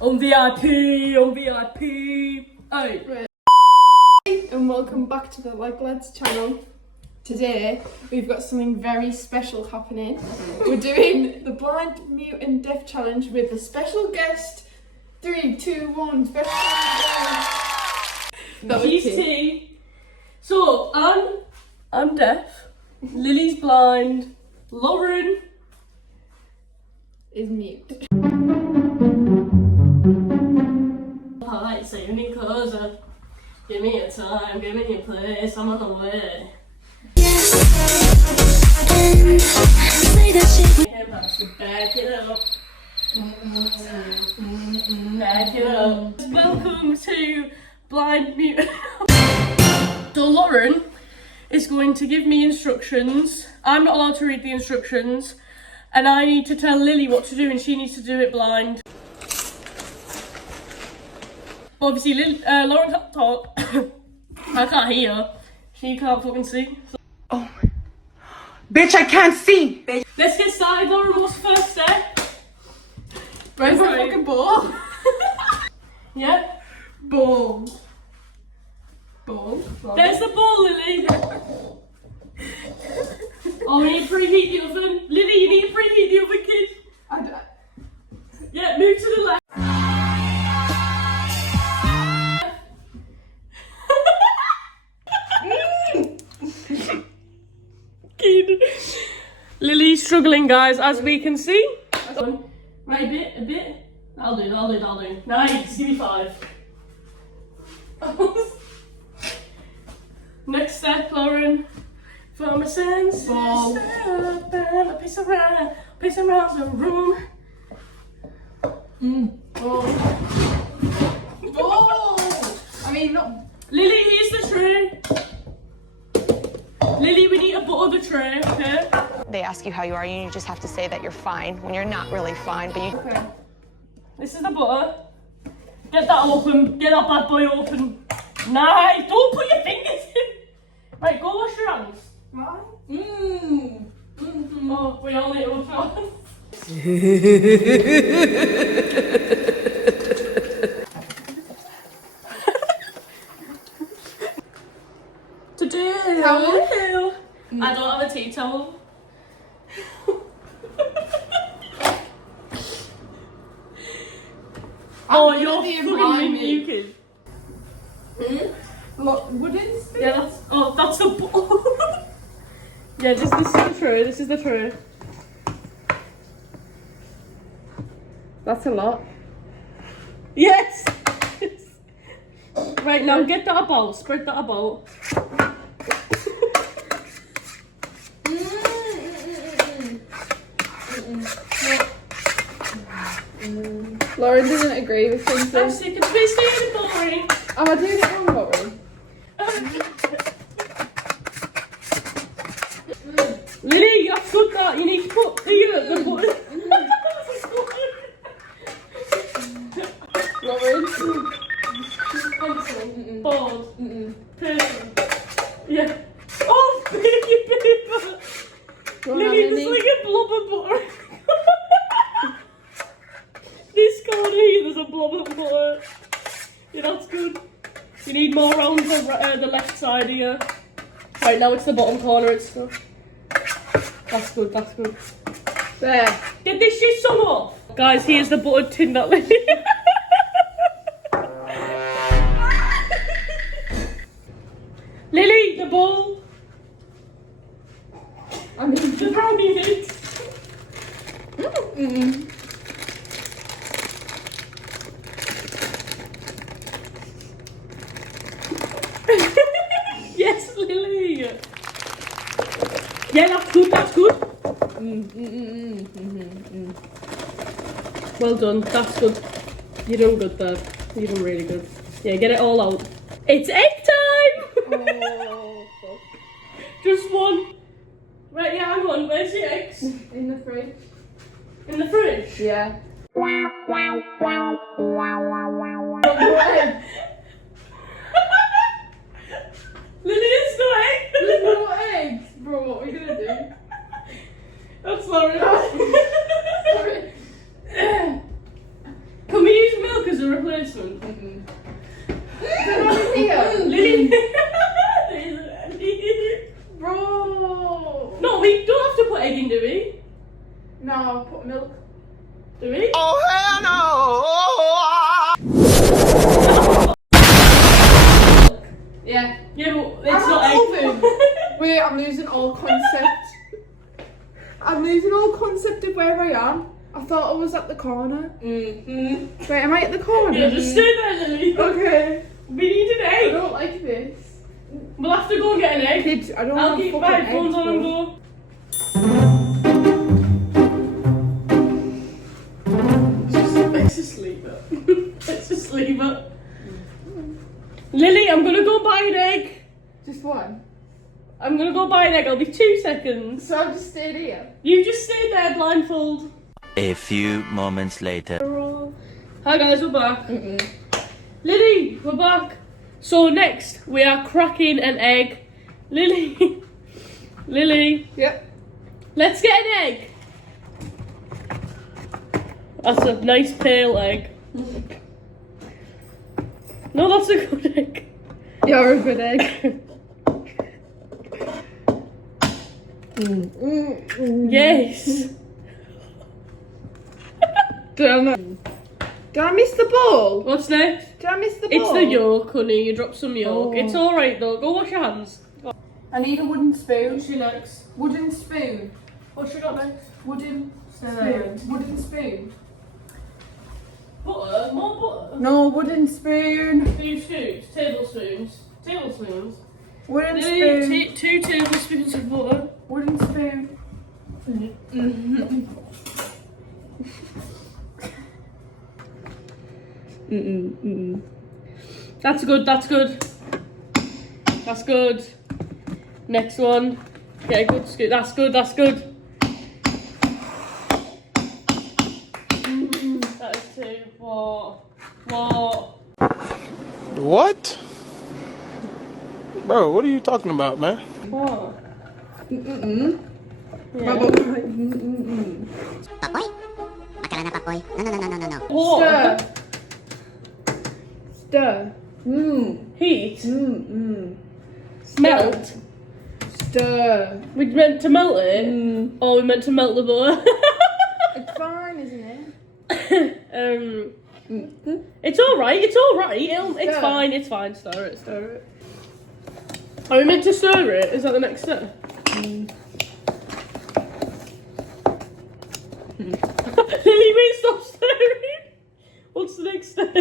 On VIP, on VIP. Hey. Right. And welcome back to the Like Lads channel. Today we've got something very special happening. We're doing the blind, mute and deaf challenge with a special guest. 3, 2, 1, special guest. That was T. So I'm deaf. Lily's blind. Lauren is mute. Alright, say me closer. Give me a time, give me a place, I'm on the way. Back it up. Back it up. Welcome to Blind Mute. So Lauren is going to give me instructions. I'm not allowed to read the instructions. And I need to tell Lily what to do and she needs to do it blind. Obviously, Lauren can't talk. I can't hear her. She can't fucking see. So. Oh. Bitch, I can't see! Let's get started. Lauren, what's the first step? Where's the fucking ball? Yeah? Ball. Ball. There's the ball, Lily. Oh, we need to preheat the oven. Lily, you need to preheat the oven, kid. Yeah, move to the left. Kid. Lily's struggling, guys, as we can see. Right, a bit. I'll do. Nice, give me 5. Next step, Lauren. For my senses, Ball. I pace around the room. Ball. Ball. I mean, not. Lily, here's the tray. Lily, we need to butter the tray, okay? They ask you how you are, and you just have to say that you're fine when you're not really fine, but you... Okay. This is the butter. Get that open. Get that bad boy open. Nice. Don't put your fingers in. Right, go wash your hands. Right? Oh, we all need to wash our hands. To do. Towel? I don't have a tea towel. Oh, you're fucking you kid. Look, wooden spoon? Yeah, that's a ball. Yeah, this is the tray. This is the tray. That's a lot. Yes. Right now, get that about. Spread that about. Lauren doesn't agree with things. I'm sick of this being boring. Am I doing it wrong, Lauren? Lily, that's good that. You need to put the button. Lauren? Pencil. Board. Paper. Yeah. Oh, baby paper. Lily, there's like a blob of butter. This corner here, there's a blob of butter. Yeah, that's good. You need more on the left side here. Right, now it's the bottom corner, it's stuff. That's good, that's good. There. Get this shit some off. Guys, here's the buttered tin that Lily. Lily, the bowl. I mean, The brownie mix. Yes, Lily. Yeah, that's good, that's good. Well done, that's good. You're doing good there. You're doing really good. Yeah, get it all out. It's egg time! oh, fuck. Just one. Right, yeah, hang on. Where's your eggs? In the fridge. In the fridge? Yeah. Lily, it's no egg. There's no eggs! Bro, what are we gonna do? That's Lauren. Sorry. Can we use milk? as a replacement. Here. Lily. Bro. No, we don't have to put egg in, do we? No, I'll put milk. Do we? Oh, hell no! Yeah. Yeah, but it's I'm not not egg. oven. Wait, I'm losing all concept. I'm losing all concept of where I am. I thought I was at the corner. Wait, am I at the corner? Yeah, just stay there, Lily. Okay. We need an I egg. don't like this. We'll have to go and get an egg. Kids, I don't I'll want keep fucking my headphones eggs, on and bro. go. Let's just leave it. Let's just leave it. Lily, I'm gonna go buy an egg. Just one. I'm gonna go buy an egg. I'll be 2 seconds. So I'll just stay here. You just stay there blindfold. A few moments later. Hi guys, we're back. Lily, we're back. So next, we are cracking an egg. Lily. Lily. Yep. Let's get an egg. That's a nice pale egg. No, that's a good egg. You're a good egg. Yes. Did I miss the bowl? What's next? Did I miss the bowl? It's the yolk, honey. You dropped some yolk. Oh. It's alright though. Go wash your hands. I need a wooden spoon. What's your next? Wooden spoon. What's you got next? Wooden there. spoon. Wooden spoon. Butter? More butter? No, wooden spoon. 2 spoons. Tablespoons. Tablespoons. Wooden Lily, spoon. 2 tablespoons of butter. Wooden spoon. That's good, that's good. That's good. Next one. Get a good scoop. That's good, that's good. That is 2. What? What? Bro, what are you talking about, man? What? Papoy? Baka na papoy. No. What? Stir. Heat? Melt? Stir. We meant to melt it? Or we meant to melt the butter? It's fine, isn't it? It's alright, it's alright. It's Stir. fine, it's fine. Stir it, stir it. Are we meant to stir it? Is that the next step? Lily, wait, stop stirring. What's the next step?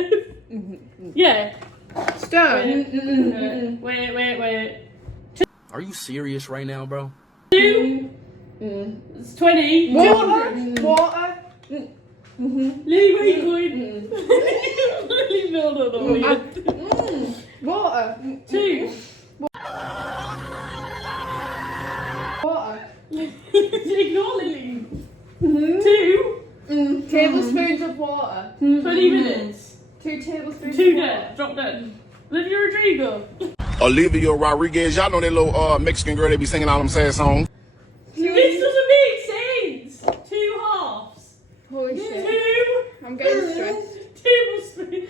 Yeah. Stir. Wait. Are you serious right now, bro? 2. It's 20. Water. Water. Lily, where are you going? Lily, no. Water. 2. Water. Ignore Lily. 2. Tablespoons of water. 20 minutes. 2 tablespoons 2 of water. dead. Drop dead. Olivia Rodrigo. Olivia Rodriguez, y'all know that little Mexican girl that be singing all them sad songs. This doesn't make sense. 2 halves. Holy shit. 2 I'm getting stressed. tablespoons.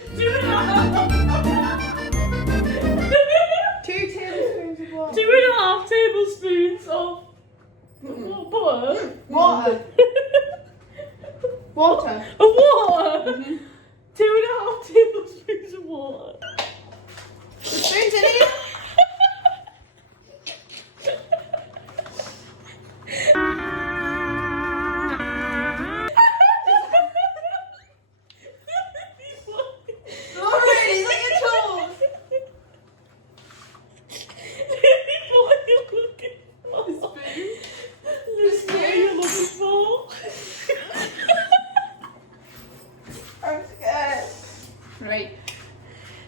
2 tablespoons of water. 2.5 tablespoons of butter. Water. Water. Of water. 2.5 tablespoons of water. Spoons in here. Alright, look at your toes. What are you looking for? What are you looking for? I'm scared. Right.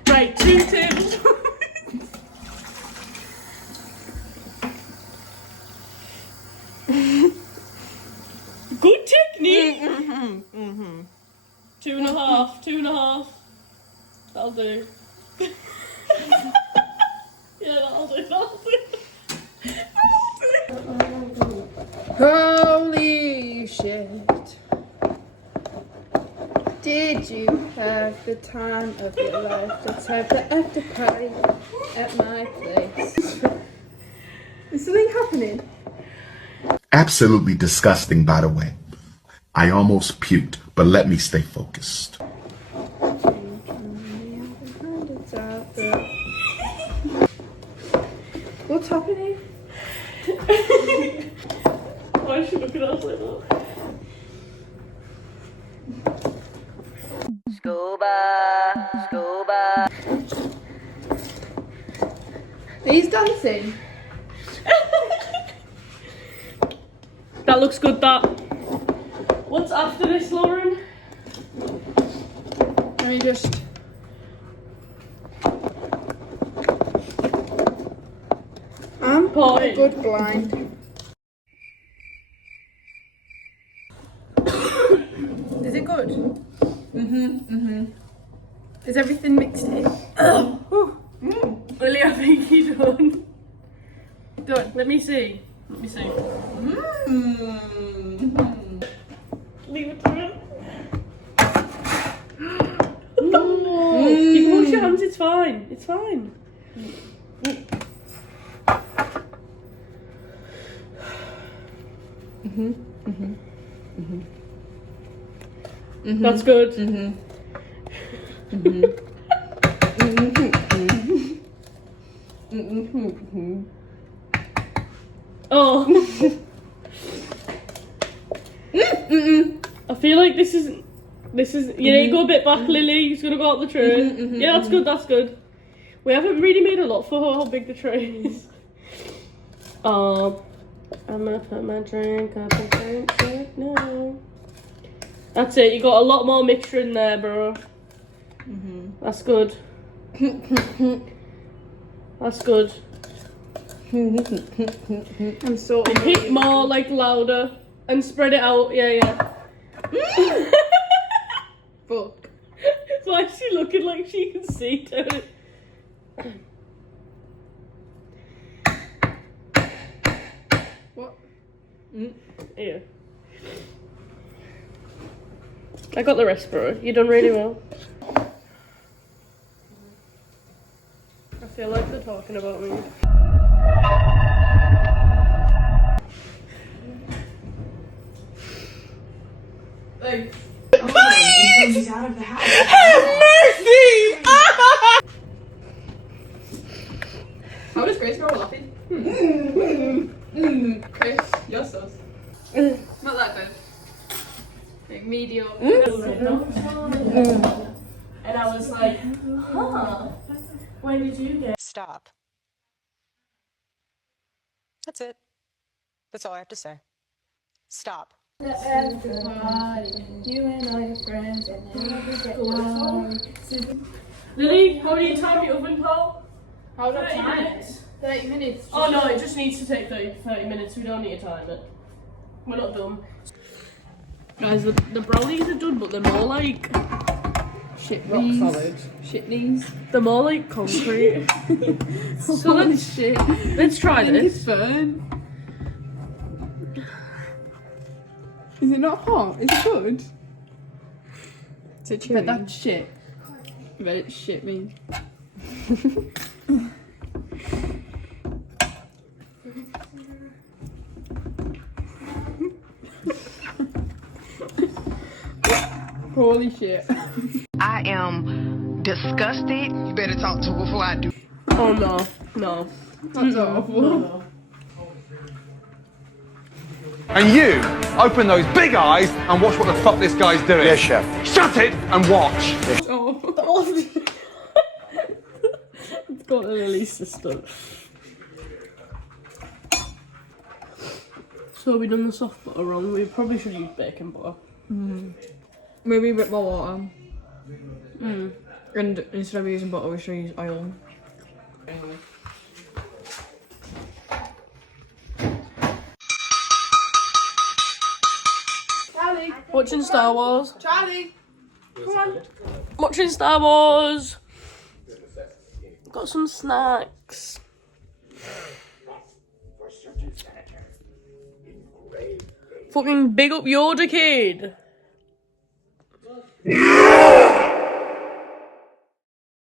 Right, 2 tablespoons. Good technique. 2.5. 2.5. That'll do. Yeah, that'll do. That'll do. Holy shit. Did you have the time of your life? Let's have the after party at my place. Is something happening? Absolutely disgusting, by the way. I almost puked, but let me stay focused. What's happening? Why is she looking at us like that? He's dancing. That looks good, that. What's after this, Lauren? Let me just. I'm Pour a in. good blind. Is it good? Is everything mixed in? Lily, I think you done. Done. Let me see. Let me see. Leave it to it. No. You can wash your hands, it's fine. It's fine. That's good. Oh. I feel like this is you need to go a bit back, Lily. He's gonna go out the tray. Yeah, that's good, that's good. We haven't really made a lot for how big the tray is. I'm gonna put my drink up and drink it now. That's it, you got a lot more mixture in there, bro. That's good. That's good. I'm so. Hit more, like louder, and spread it out. Yeah. Fuck. Why is she looking like she can see it? What? Yeah. I got the rest, bro. You done really well. I feel like they're talking about me. Like. He's out of the house. How does Grace grow laughing? Chris, you're sus. Not that good. Like mediocre. And I was like, huh, when did you get? Stop. That's it. That's all I have to say. Stop. You and all your friends and Lily, how do you time your oven, Paul? How do I 30 time it? minutes. 30 minutes. Oh no, it just needs to take 30 minutes. We don't need to time it. We're not done. Guys, the brownies are done, but they're more like Shit Rock knees. solid. Shit knees. they're more like concrete. So Holy shit. let's try I think this. it's burn. Is it not hot? Is it good? Is it But chewy? that's shit. But it's shit me. Holy shit. I am disgusted. You better talk to her before I do. Oh no. That's awful. And you open those big eyes and watch what the fuck this guy's doing. Yes, chef. Shut it and watch. It's got an Lily's sister. So we done the soft butter wrong. We probably should use bacon butter. Maybe a bit more water. And instead of using butter, we should use oil. Anyway. Charlie. Watching Star Wars. Charlie. Come on. Watching Star Wars. Got some snacks. Fucking big up Yoda kid. No!